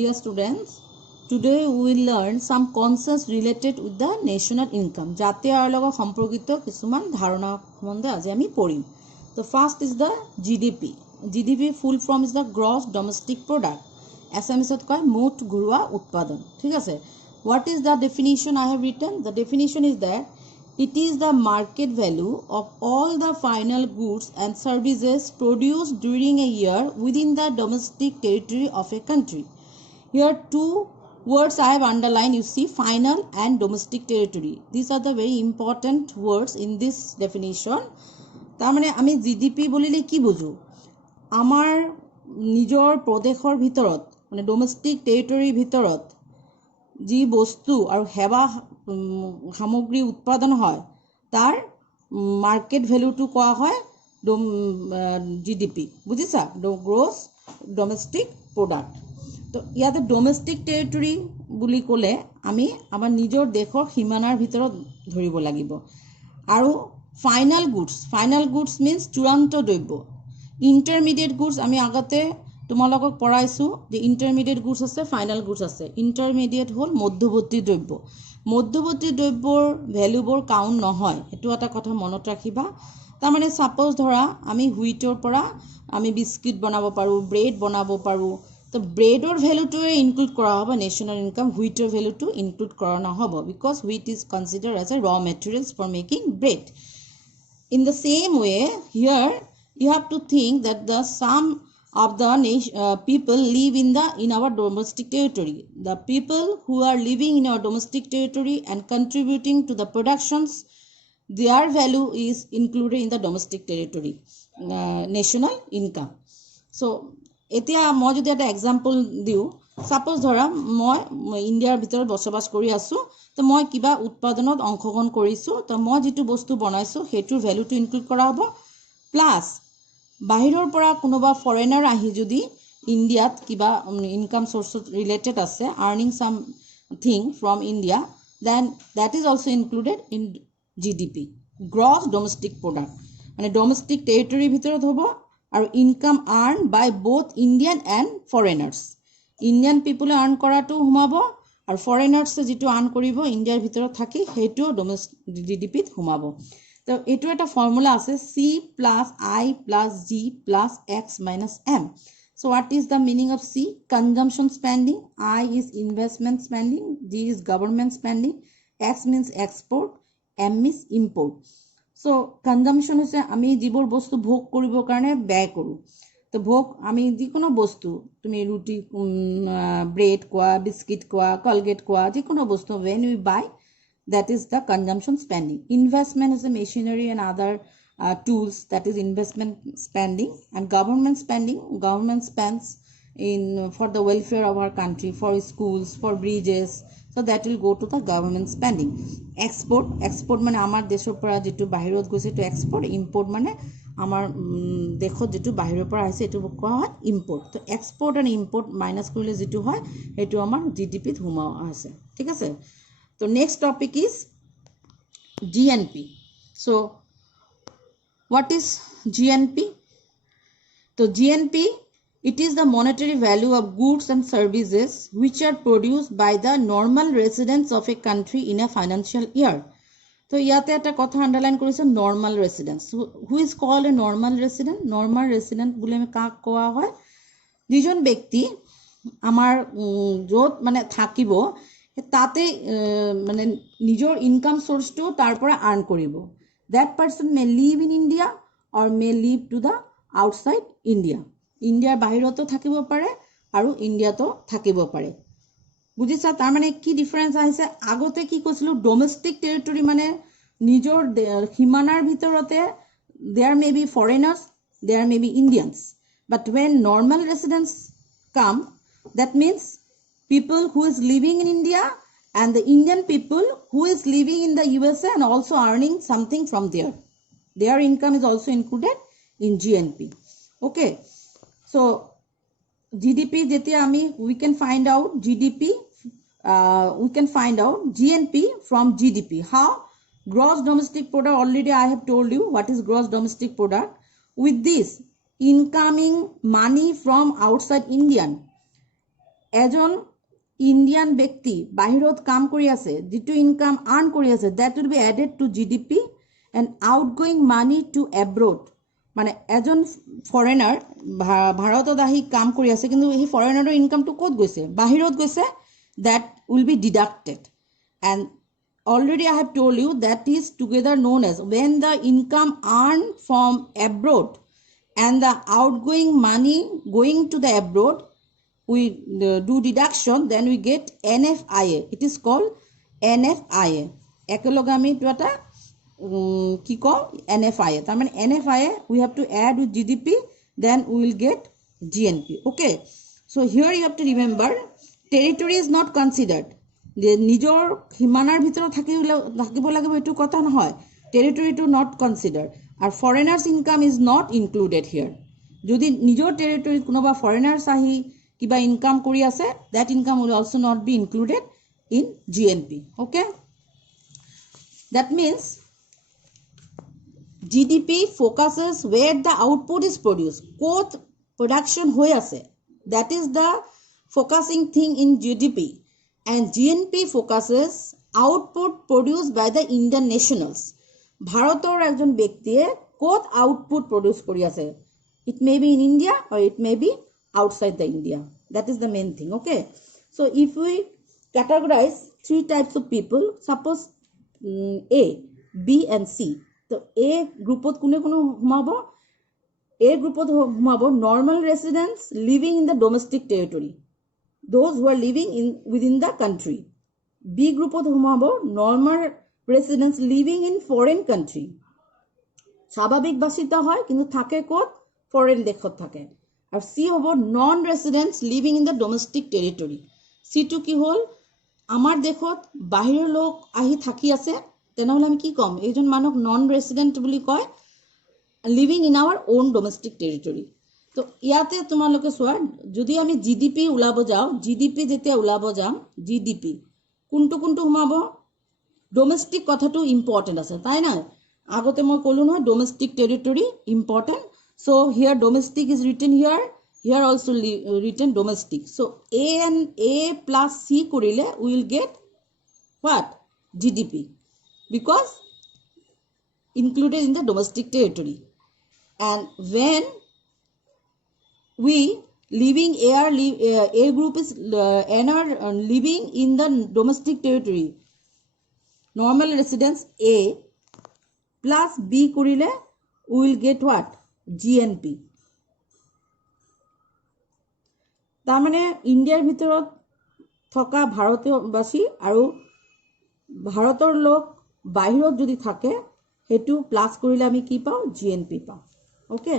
dear students, today we will learn some concepts related with the national income. জাতীয় আয়ৰ লগত সম্পৰ্কিত কিছুমান ধাৰণা সম্বন্ধে আজি আমি পঢ়িম. So first is the GDP. GDP full form is the gross domestic product. Assamese কয় মুঠ ঘৰুৱা উৎপাদন. ঠিক আছে. What is the definition I have written? The definition is that it is the market value of all the final goods and services produced during a year within the domestic territory of a country. Here two words I have underlined, you see, final and domestic territory. These are the very important words in this definition. তার মানে আমি GDP বলিলে কি বুঝো, আমার নিজৰ প্ৰদেশৰ ভিতৰত মানে ডোমেষ্টিক টেৰিটৰীৰ ভিতৰত যি বস্তু আৰু সেৱা সামগ্ৰী উৎপাদন হয় তাৰ মাৰ্কেট ভ্যালুটো কোৱা হয় জিডিপি. বুজিছা? Gross domestic product. তো ইয়াতে ডোমেষ্টিক টেৰিটৰী বুলি ক'লে আমি আমাৰ নিজৰ দেশৰ সীমানাৰ ভিতৰত ধৰিব লাগিব. আৰু ফাইনাল গুডছ মিন্স চূড়ান্ত দ্ৰব্য. ইণ্টাৰমিডিয়েট গুডছ আমি আগতে তোমালোকক পঢ়াইছোঁ যে ইণ্টাৰমিডিয়েট গুডছ আছে, ফাইনেল গুডছ আছে. ইণ্টাৰমিডিয়েট হ'ল মধ্যৱৰ্তী দ্ৰব্য. মধ্যৱৰ্তী দ্ৰব্যৰ ভেলুবোৰ কাউণ্ট নহয়, এইটো এটা কথা মনত ৰাখিবা. তাৰমানে ছাপ'জ ধৰা আমি হুইটৰ পৰা আমি বিস্কিট বনাব পাৰোঁ, ব্ৰেড বনাব পাৰোঁ. তো ব্ৰেডৰ ভেলুটোৱে ইনক্লুড কৰা হ'ব নেশ্যনেল ইনকাম, হুইটৰ ভেলুটো ইনক্লুড কৰা নহ'ব, because wheat is considered as a raw materials for making bread. In the same way, here you have to think that the sum of the people live in our domestic territory. The people who are living in our domestic territory and contributing to the productions, their value is included in the domestic territory national income. So এতিয়া মই যদি এটা example দিওঁ, suppose ধৰা মই ইণ্ডিয়াৰ ভিতৰত বসবাস কৰি আছোঁ, তো মই কিবা উৎপাদনত অংশগ্ৰহণ কৰিছোঁ, তো মই যিটো বস্তু বনাইছোঁ সেইটোৰ ভেলুটো ইনক্লুড কৰা হ'ব. প্লাছ বাহিৰৰ পৰা কোনোবা ফৰেনাৰ আহি যদি ইণ্ডিয়াত কিবা ইনকাম চ'ৰ্চত ৰিলেটেড আছে, earning something from India, then that is also' included in GDP, gross domestic product. মানে ডমেষ্টিক টেৰিটৰীৰ ভিতৰত হ'ব আৰু income earn by both Indian and foreigners. Indian পিপুলে আৰ্ন কৰাটো সোমাব আৰু ফৰেনাৰ্ছে যিটো আৰ্ন কৰিব ইণ্ডিয়াৰ ভিতৰত থাকি সেইটোও জিডিপিত সোমাব. তো এইটো এটা ফৰ্মুলা আছে, C plus I plus G plus X minus M. So' what is the meaning of C? Consumption spending, I is investment spending, G is government spending, X means export, M means import. So' consumption হৈছে আমি যিবোৰ বস্তু ভোগ কৰিবৰ কাৰণে ব্যয় কৰোঁ. তো ভোগ আমি যিকোনো বস্তু, তুমি ৰুটি, ব্ৰেড কোৱা, বিস্কিট কোৱা, কলগেট কোৱা, যিকোনো বস্তু when we buy, that is the consumption spending. Investment is the machinery and other tools, that is investment spending. And government spending, government spends for the welfare of our country, for schools, for bridges, so that will go to the government spending. Export মানে আমাৰ দেশৰ পৰা যেটো বাহিৰত গৈছে to export. Import মানে আমাৰ দেশত যেটো বাহিৰৰ পৰা আহিছে এটো কোৱা হয় import. তো export and import মাইনাস কৰিলে যেটো হয় এটো আমাৰ জিডিপিত সোমাও আছে. ঠিক আছে? তো next topic is GNP. So what is GNP? So GNP, it is the monetary value of goods and services which are produced by the normal residents of a country in a financial year. তো ইয়াতে একটা কথা underline করেছে, normal residents. Who is called a normal resident? Normal resident বলে আমি কাক কোৱা হয়? যিজন ব্যক্তি আমাৰ য'ত মানে থাকিব তাতে মানে নিজৰ ইনকাম সোৰ্সটো তাৰ পৰা আৰ্ন কৰিব. That person may live in India or may live to the outside India. ইণ্ডিয়াৰ বাহিৰতো থাকিব পাৰে আৰু ইণ্ডিয়াতো থাকিব পাৰে. বুজিছা? তাৰ মানে কি ডিফাৰেন্স আহিছে? আগতে কি কৈছিলোঁ, ডমেষ্টিক টেৰিটৰী মানে নিজৰ সীমানাৰ ভিতৰতে there may be foreigners, there may be Indians. But when normal residents come, that means people who is living in India and the Indian people who is living in the USA and also earning something from there. Their income is also included in GNP. Okay. So GDP যেতিয়া আমি we can find out GDP, we can find out GNP from GDP. How? Gross domestic product, already I have told you what is gross domestic product. With this incoming money from outside India, এজন Indian ব্যক্তি বাহিৰত কাম কৰি আছে, যিটো income earn কৰি আছে, that will be added to GDP and outgoing money to abroad. মানে এজন ফৰেনাৰ ভাৰতত আহি কাম কৰি আছে, কিন্তু সেই ফৰেনাৰৰ ইনকামটো ক'ত গৈছে? বাহিৰত গৈছে, that will be deducted. And already I have told you that is together known as when the income earned from abroad and the outgoing money going to the abroad, we do deduction, then we get NFIA. It is called NFIA. একেলগে আমি এইটো এটা কি কওঁ? NFIA. তাৰমানে NFIA we have to add with GDP, then we will get GNP. Okay, so here you have to remember territory is not considered. যে নিজৰ সীমানাৰ ভিতৰত থাকিব লাগিব এইটো কথা নহয়, টেৰিটৰিটো নট কনচিডাৰ, আৰু foreigners income is not included here. যদি নিজৰ টেৰিটৰিত কোনোবা ফৰেনাৰ্ছ আহি কিবা ইনকাম কৰি আছে, that income will also not be included in GNP. Okay, that means GDP focuses where the output is produced, ক'ত production হৈ আছে, that is the focusing thing in GDP. And GNP focuses output produced by the Indian nationals. ভাৰতৰ একজন ব্যক্তিয়ে ক'ত output produce কৰি আছে, it may be in India or it may be outside the India. That is the main thing. Okay, so if we categorize three types of people, suppose A, B and C. So A groupot kune kono humabo, A groupot humabo normal residents living in the domestic territory, those who are living within the country. B groupot humabo normal residents living in foreign country, স্বাভাবিক বাসিন্দা হয় কিন্তু থাকে ক'ত? Foreign দেশত থাকে। আৰু চি হ'ব non residents living in the domestic territory. চিটো কি হ'ল? আমাৰ দেশত বাহিৰৰ লোক আহি থাকি আছে, তেনেহ'লে আমি কি ক'ম? এইজন মানুহক নন ৰেচিডেণ্ট বুলি কয়, living in our own domestic territory. তো ইয়াতে তোমালোকে চোৱা, যদি আমি GDP ওলাব যাওঁ, GDP যেতিয়া ওলাব যাম, GDP কোনটো সোমাব? ডমেষ্টিক কথাটো ইম্পৰ্টেণ্ট আছে, তাই না? আগতে মই ক'লো নহয় domestic territory important. So here domestic is written here, here also written domestic. So A and A plus C korile we will get what? GDP, because included in the domestic territory. And when we living A group is living in the domestic territory, normal residence A plus B korile we will get what? GNP. তাৰমানে ইণ্ডিয়াৰ ভিতৰত থকা ভাৰতীয়বাসী আৰু ভাৰতৰ লোক বাহিৰত যদি থাকে, সেইটো প্লাছ কৰিলে আমি কি পাওঁ? GNP পাওঁ। অ'কে।